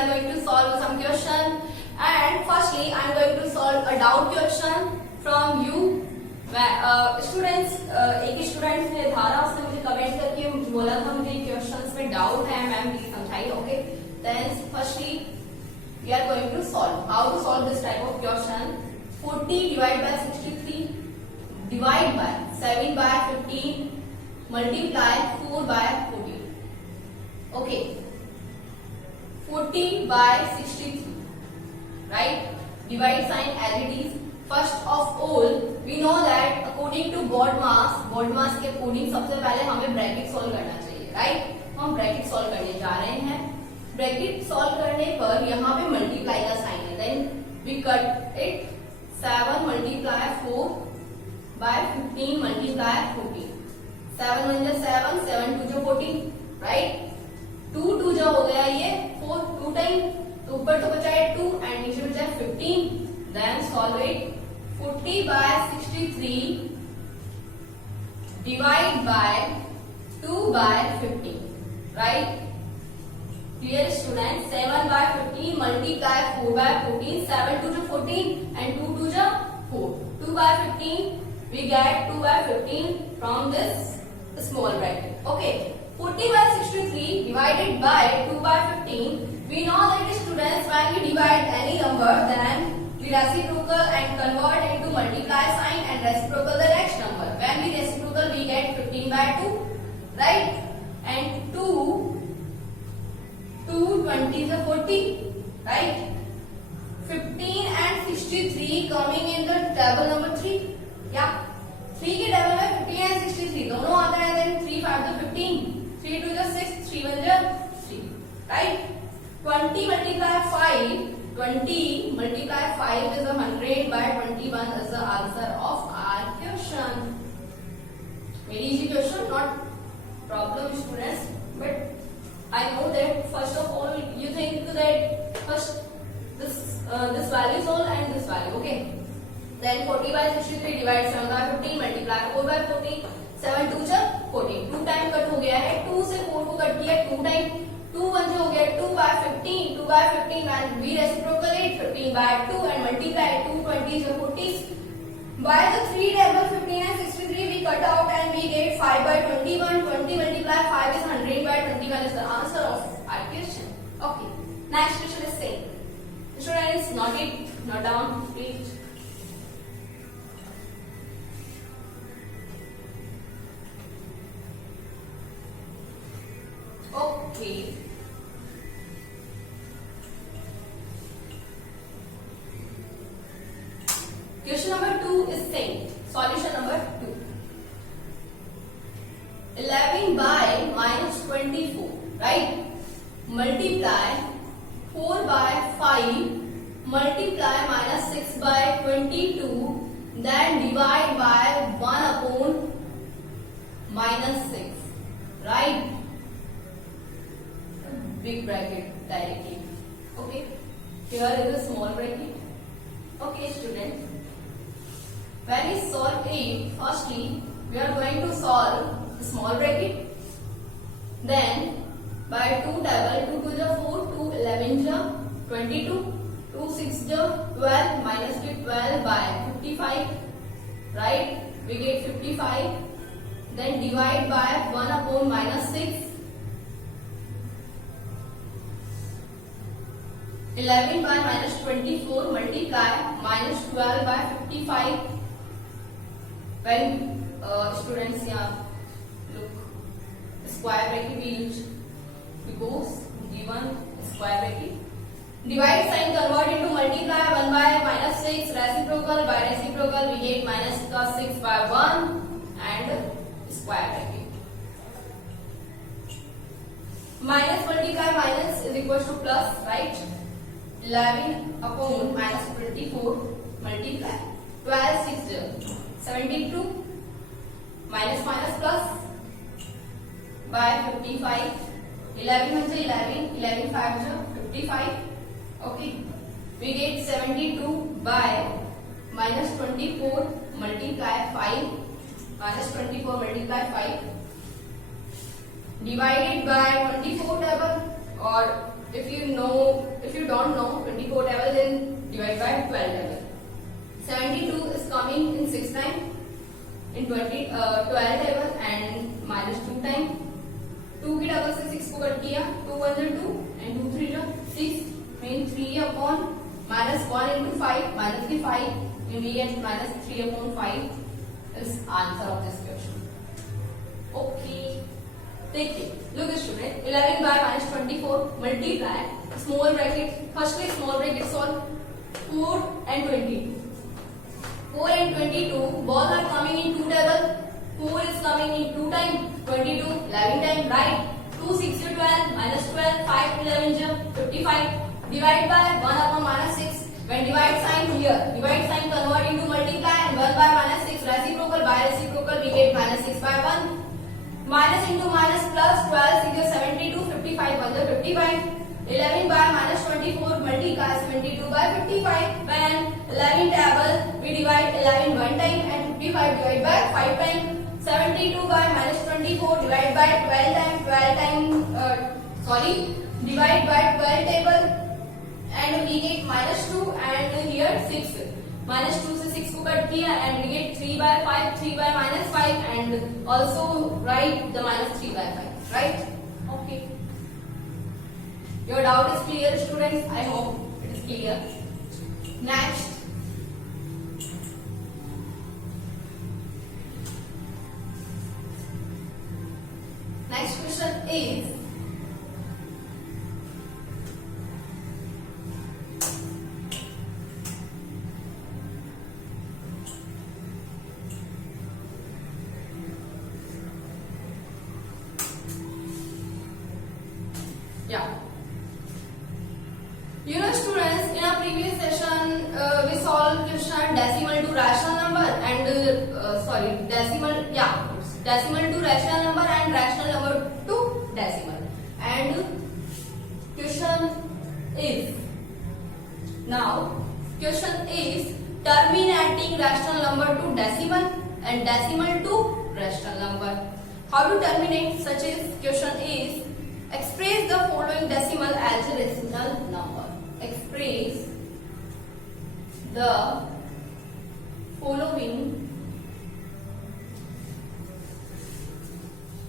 are going to solve some question. And firstly, I am going to solve a doubt question from you. Students एक स्टूडेंट ने धारा, उसने मुझे कमेंट करके बोला था मुझे क्वेश्चंस में डाउट है मैम प्लीज समझाइए. Okay, then firstly we are going to solve how to solve this type of question. 40 divide by 63 divide by 7 by 15 multiply 4 by 14. Okay, 40 by 63, right? Divide sign as it is. First of all, we know that according to board mass के according सबसे पहले हमें bracket solve करना चाहिए, right? हम bracket solve करने जा रहे हैं. ब्रैकेट सॉल्व करने पर यहाँ पे मल्टीप्लाई का साइन है, then we cut it. 7 multiply 4 by 15 multiply 14. 7 1 7, 7 2 14, right? 2 2 जो हो गया ये 4 2 टाइम, तो ऊपर तो बचा है 2 एंड नीचे बचा है 15. Then solve it. 40 by 63 divide by 2 by 15, right? Clear students? 7 by 15 multiply 4 by 14. 7 2 14 and 2 2 4. 2 by 15 we get 2 by 15 from this small bracket. Okay. 40 by 63 divided by 2 by 15. We know that students, when we divide any number, then we reciprocal and convert into multiply sign and reciprocal the next number. When we reciprocal, we get 15 by 2, right? And 2 20 is 40, right? 15 and 63 coming in the table number 3. Yeah, 3 के टेबल में 15 and 63 दोनों आता है. then 3 5 तो 15, 3 2 6, 3 1 3, right? 20 multiply 5. 20 multiply 5 is 100 by 21 is the answer of our question. Very easy question, not problem students. But I know that first of all you think that first this value is all and this value. Okay. Then 40 by 63 divide 7 by 15 multiply 4 by 14. 7 2 14. 2 time cut हो गया है. 2 से 4 को कट किया 2 टाइम. 2 1 हो गया 2 by 15. 2 by 15 and we reciprocate 15 by 2 and multiply 2 20 so 40. By the 3 table 15 and 63 we cut out and we get 5 by 21. 20 multiply 5 is 100 by 21 is the answer of our question. Okay. Next question is same. Students, note it, note down please. Okay. Question number 2 is same. Solution number 2. 11 by minus 24, right? Multiply 4 by 5, multiply minus 6 by 22, then divide by 1 upon minus 6, right? Big bracket directly. Okay. Here is a small bracket. Okay, students. When we solve it, firstly we are going to solve the small bracket. Then by 2 table 2 2 4, 2 11 22, 2 6 12 minus 12 by 55. Right? We get 55. Then divide by 1 upon minus 6. 11 by minus 24 multiply minus 12 by 55. When students here look square bracket we use because given square bracket. Divide sign convert into multiply 1 by minus 6 reciprocal by reciprocal we get minus 6 by 1 and square bracket. Minus multiply minus is equal to plus, right? 11 upon minus 24 multiply 12 6 72 minus minus plus by 55. 11 1 11, 11 5 55. Okay, we get 72 by minus 24 multiply 5 minus 24 multiply 5 divided by 24 table और if you don't know 24 table, then divide by 12 table. 72 is coming in 6 time in 12 table and minus 2 time. 2 की डबल से 6 को कट किया, 2 1 2 and 2 3 6 mean 3 upon minus 1 into 5 minus the 5 and we get minus 3 upon 5 is answer of this question. Okay, देखिए, look student, 11 by minus 24 multiply small bracket, firstly small bracket solve 4 and 22. 4 and 22 both are coming in 2 table. 4 is coming in 2 time, 22 11 time, right? 2 6 to 12 minus 12 5 11 55 divide by 1 upon minus 6. When divide sign here, divide sign convert into multiply and 1 by minus 6 reciprocal by reciprocal we get minus 6 by 1. Minus into minus plus 12 6 72 55 1 55. 11 by minus 24 multiply 72 by 55. When 11 table we divide 11 one time and 55 divide by 5 time. 72 by minus 24 divide by 12 time divide by 12 table and we get minus 2 and here 6. Minus 2 से 6 को कट किया and we get 3 by 5, 3 by minus 5 and also write the minus 3 by 5, right? Okay. Your doubt is clear, students? I hope it is clear. Next. Next question is you know students, in our previous session we solved question decimal to rational number and decimal to rational number and rational number to decimal. And question is terminating rational number to decimal and decimal to rational number. How to terminate? Such as question is express the following decimal as a rational number. Express the following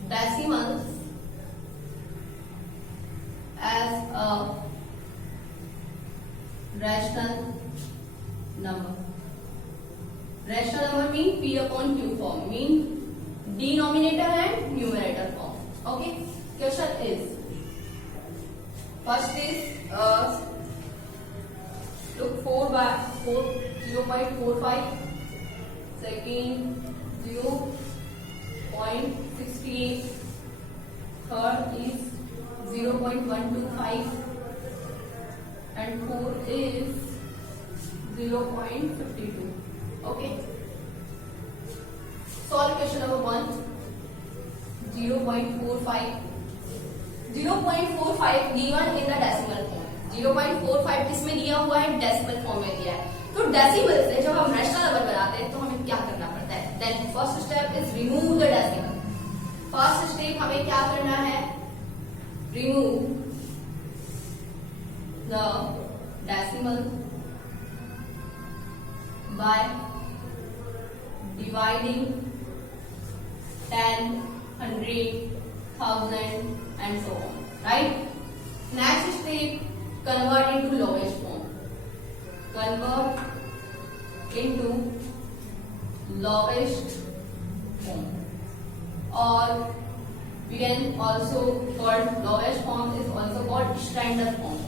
decimals as a rational number. Rational number mean P upon Q form, mean denominator and numerator form. Okay. Question is, first is look 4 by 4 0.45, second 0.68, third is 0.125 and 4 is 0.52. Okay. Solve question number 1. 0.45 given in the decimal form. 0.45 किसमें दिया हुआ है? Decimal form में दिया है. तो डेसिमल से जब हम रैशनल नंबर बनाते हैं तो हमें क्या करना पड़ता है? Then first step is remove the decimal. First step हमें क्या करना है? Remove the decimal by dividing 10, 100, 1000 and so on, right? Next step, convert into lowest form. Convert into lowest form, or we can also call lowest form is also called standard form.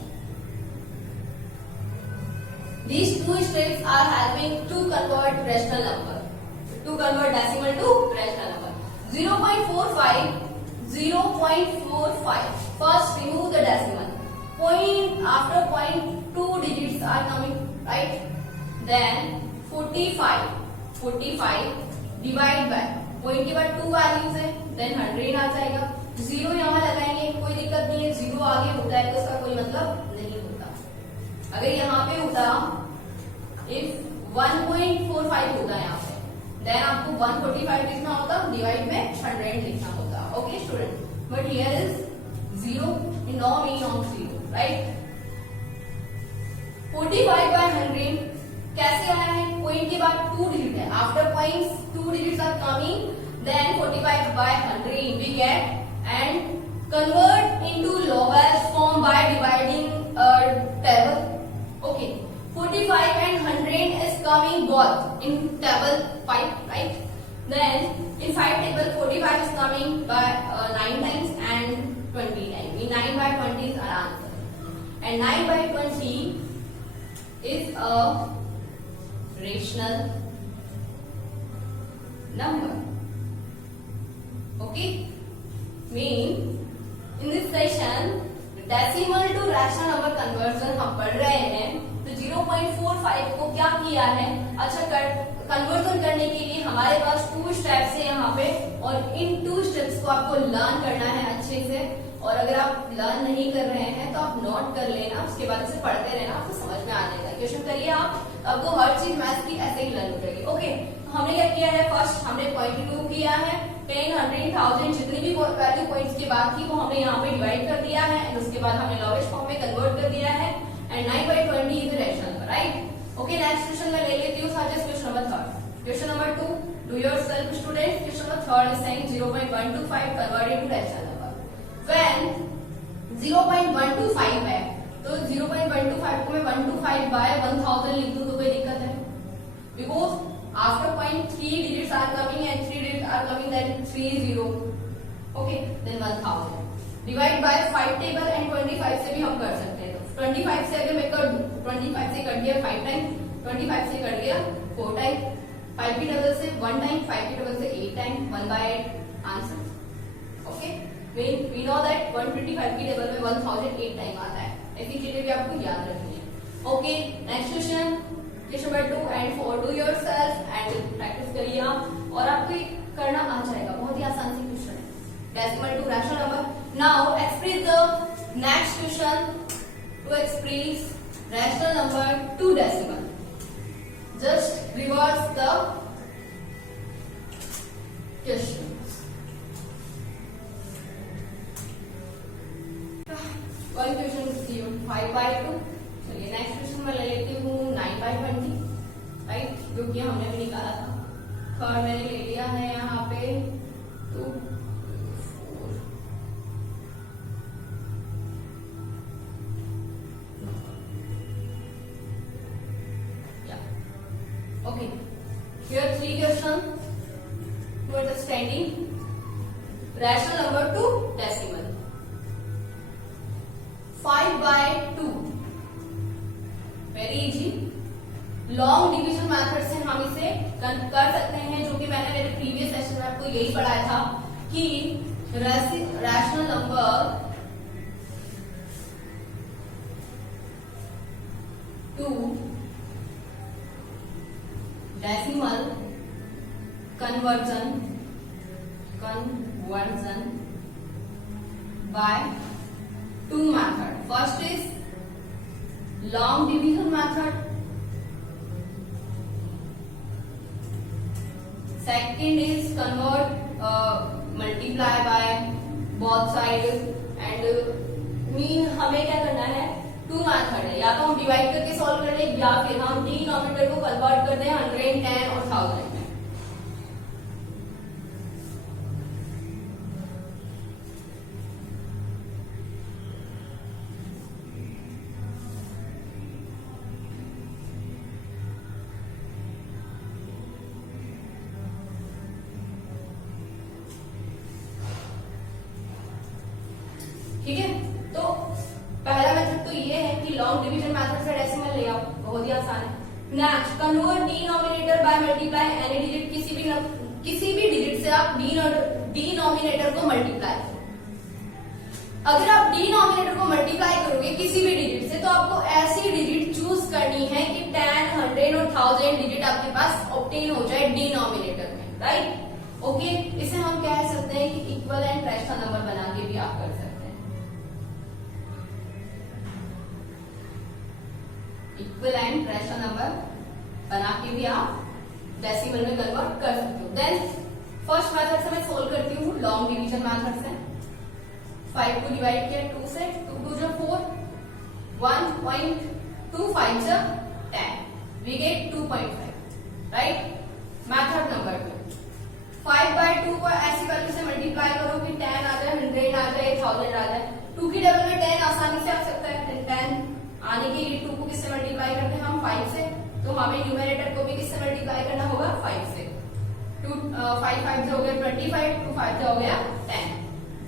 These two steps are helping to convert rational number, to convert decimal to rational number. 0.45. First remove the decimal. After point 2 digits are coming, right? Then 45 divide by point के बाद 2 values है, then 100 आ जाएगा. 0 यहाँ लगाएंगे, कोई दिक्कत नहीं है. 0 आगे होता है तो उसका कोई मतलब नहीं होता. अगर यहाँ पे होता if 1.45 होता है यहाँ पे, then आपको 145 लिखना होता, डिवाइड में 100 लिखना होता. Okay student, but here is 0 and no mean of 0, right? 45 by 100 कैसे आया है? पॉइंट के बाद 2 डिजिट है, after points 2 digits are coming, then 45 by 100 we get and convert into lowest form by dividing table. Okay, 45 and 100 is coming both in table 5, right? Then in 5 table 45 is coming by 9 times and 20 times. In 9 by 20 is our answer, and 9 by 20 is a rational number. Okay, mean in this session decimal to rational number conversion हम पढ़ रहे हैं. तो 0.45 को क्या किया है? अच्छा, कन्वर्जन करने के लिए हमारे पास 2 स्टेप्स है यहाँ पे, और इन 2 स्टेप्स को आपको लर्न करना है अच्छे से. और अगर आप लर्न नहीं कर रहे हैं तो आप नोट कर लेना, उसके बाद इसे पढ़ते रहना, आपको समझ में आ जाएगा. क्वेश्चन करिए आप, आपको हर चीज मैथ्स की ऐसे ही लर्न करेगी. ओके, हमने क्या किया है? फर्स्ट हमने 0.2 किया है, 10, 100, 1000 जितनी भी वैल्यू पॉइंट्स की बात थी वो हमने यहाँ पे डिवाइड कर दिया है, एंड उसके बाद हमने लोवेस्ट फॉर्म में कन्वर्ट कर दिया है, एंड 9 by 20 is rational number, right? Okay, next question में ले लेती हूँ suggest question number 3. Question number 2, do yourself student. Question number 3 is saying 0.125 converted to rational number. When 0.125 है तो 0.125 को मैं 125 by 1000 लिख दूं तो कोई दिक्कत है? Because after point 3 digits are coming and 3 digits are coming, that 30. Okay, then 1000 divide by 5 table and 25 से भी हम कर सकते हैं. तो 25 से अगर मैं कर दूं, 25 से कट गया 5 टाइम, 25 से कट गया 4 टाइम, 5 की टेबल से 1 टाइम, 5 की टेबल से 8 टाइम, 1/8 answer. Okay, we know that 125 की टेबल में 1008 टाइम आता है. ऐसी चीजें भी आपको याद रखनी है. Okay, next question, question number 2 एंड 4. डू योरसेल्फ एंड प्रैक्टिस करिए आप, और आपको करना आ जाएगा. बहुत ही आसान सी क्वेश्चन है. Decimal to rational number. Now express the next question to express rational number to decimal. Just reverse the question. One question 5/2. चलिए नेक्स्ट क्वेश्चन में ले लेती हूँ 9/20, राइट, जो कि हमने भी निकाला था. थर्ड मैंने ले लिया है यहाँ पे 2, 4. Okay, here 3 question to understanding rational number to decimal. 5/2 very easy. Long division method से हम इसे कर सकते हैं, जो कि मैंने मेरे प्रीवियस सेशन में आपको यही पढ़ाया था कि rational number to decimal conversion by 2 method. First is long division method. Second is multiply by both sides. And mean हमें क्या करना है? 2 method है, या तो हम डिवाइड करके सॉल्व कर ले, या फिर हम डिनोमिनेटर को कन्वर्ट कर दें 110 और 1000 में. ठीक है, तो पहला मेथड तो ये है कि लॉन्ग डिवीजन मेथड से डेसिमल ले आओ, बहुत ही आसान है. Next, convert denominator by multiply any digit. किसी भी डिजिट से आप डिनोमिनेटर को मल्टीप्लाई करो. अगर आप डिनोमिनेटर को मल्टीप्लाई करोगे किसी भी डिजिट से, तो आपको ऐसी डिजिट चूज करनी है कि 10, 100 और 1000 डिजिट आपके पास ऑब्टेन हो जाए डिनोमिनेटर में, राइट? ओके, इसे हम कह सकते हैं कि इक्विवेलेंट रैशनल नंबर बना के भी आप कर सकते हैं. इक्विवेलेंट रैशनल नंबर बना के भी आप डेसिमल में कन्वर्ट कर सकते हो. देन फर्स्ट मेथड से मैं सोल्व करती हूँ लॉन्ग डिवीजन मेथड से. 5 को डिवाइड किया 2 से, 2 2 जो 4, 1.25 जो 10, we get 2.5, right? Method number 2, 5/2 को ऐसी वैल्यू से मल्टीप्लाई करो कि 10 आ जाए, 100 आ जाए, 1000 आ जाए। 2 की टेबल में 10 आसानी से आ सकता है, 10 आने के लिए 2 को किससे मल्टीप्लाई करते हैं हम 5 से, तो हमें न्यूमरेटर को भी किससे मल्टीप्लाई करना होगा 5 से। 5 5 हो गया 25, 2 5 हो गया 10।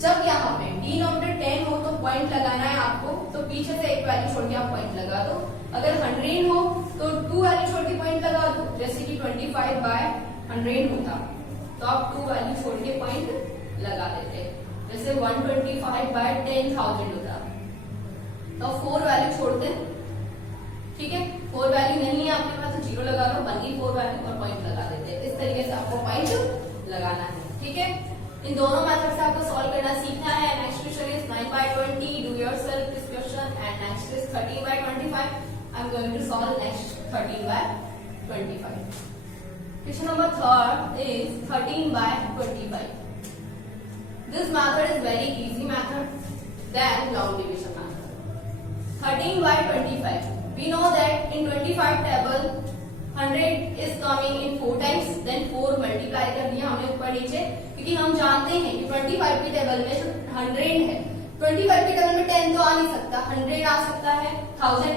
जब यहाँ पे डिनोमिनेटर 10 हो तो पॉइंट लगाना है आपको, तो पीछे से एक वैल्यू छोड़ के आप पॉइंट लगा दो। अगर 100 हो तो 2 वैल्यू छोड़ के पॉइंट लगा दो, जैसे कि 25/100 होता, तो आप 2 वैल्यू छोड़ के पॉइंट लगा देते। जैसे 125/10,000 होता, तो 4 वैल्यू छोड़ते, ठीक है। 4 वैल्यू नहीं है आपके पास तो 0 लगा लो, बनी 4 वैल्यू और पॉइंट लगा देते। इस तरीके से आपको पॉइंट लगाना है, ठीक है। इन दोनों मेथड से आपको सॉल्व करना सीखना है। Next question is 9/20, do yourself this question, and next is 13/25। I am going to solve next 13/25। Question number 3 is 13/25. This method is very easy method than long division method. 13/25. We know that in 25 table 100 is coming in 4 times. Then 4 multiply कर दिया हमने ऊपर नीचे, क्योंकि हम जानते हैं कि 25 की टेबल में जो 100 है, 25 की टेबल में 10 तो आ नहीं सकता, 100 आ सकता है, 1000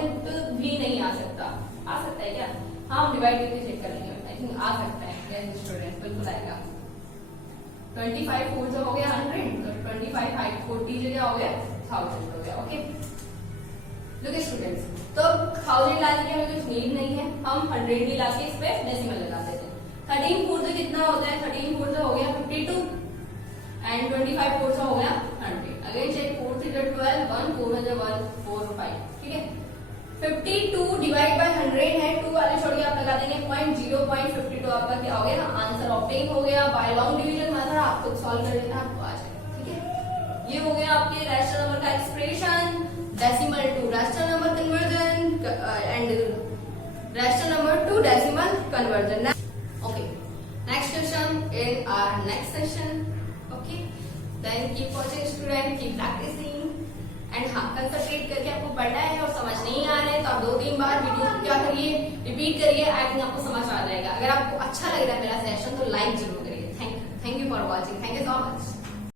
भी नहीं आ सकता। आ सकता है क्या? हाँ, डिवाइड करके चेक कर लेंगे, आ सकता है स्टूडेंट, बिल्कुल आएगा। 25 4 जो हो गया 100, तो 25 5 40 जो क्या हो गया 1000 हो गया। ओके लुक स्टूडेंट्स, तो 1000 लाने की हमें कुछ नीड नहीं है, हम 100 ही लाके इस पे डेसिमल लगा देते हैं। 13 4 जो कितना होता है, 13 4 जो हो गया 52, एंड 25 4 जो हो गया 100। अगेन चेक, 4 3 12, 1 4 जो 1 4 5, ठीक है। 52 डिवाइड बाय 100 है, 2 वाले छोड़ के आप लगा देंगे 0.52 आपका क्या हो गया, आंसर ऑब्टेन हो गया बाय लॉन्ग डिवीजन मेथड। आप खुद सॉल्व कर लेना, आपको आ जाएगा, ठीक है। ये हो गया आपके रैशनल नंबर का expression, decimal to rational number conversion and rational number to decimal conversion. Okay, next question in our next session. Okay, then keep watching student, keep practicing, and हाँ, कंसंट्रेट करके आपको पढ़ना है, और समझ नहीं आ रहा है तो आप 2-3 बार वीडियो क्या करिए, रिपीट करिए, आई थिंक आपको समझ आ जाएगा। अगर आपको अच्छा लग रहा है मेरा सेशन तो लाइक जरूर करिए। Thank you for watching, thank you so much.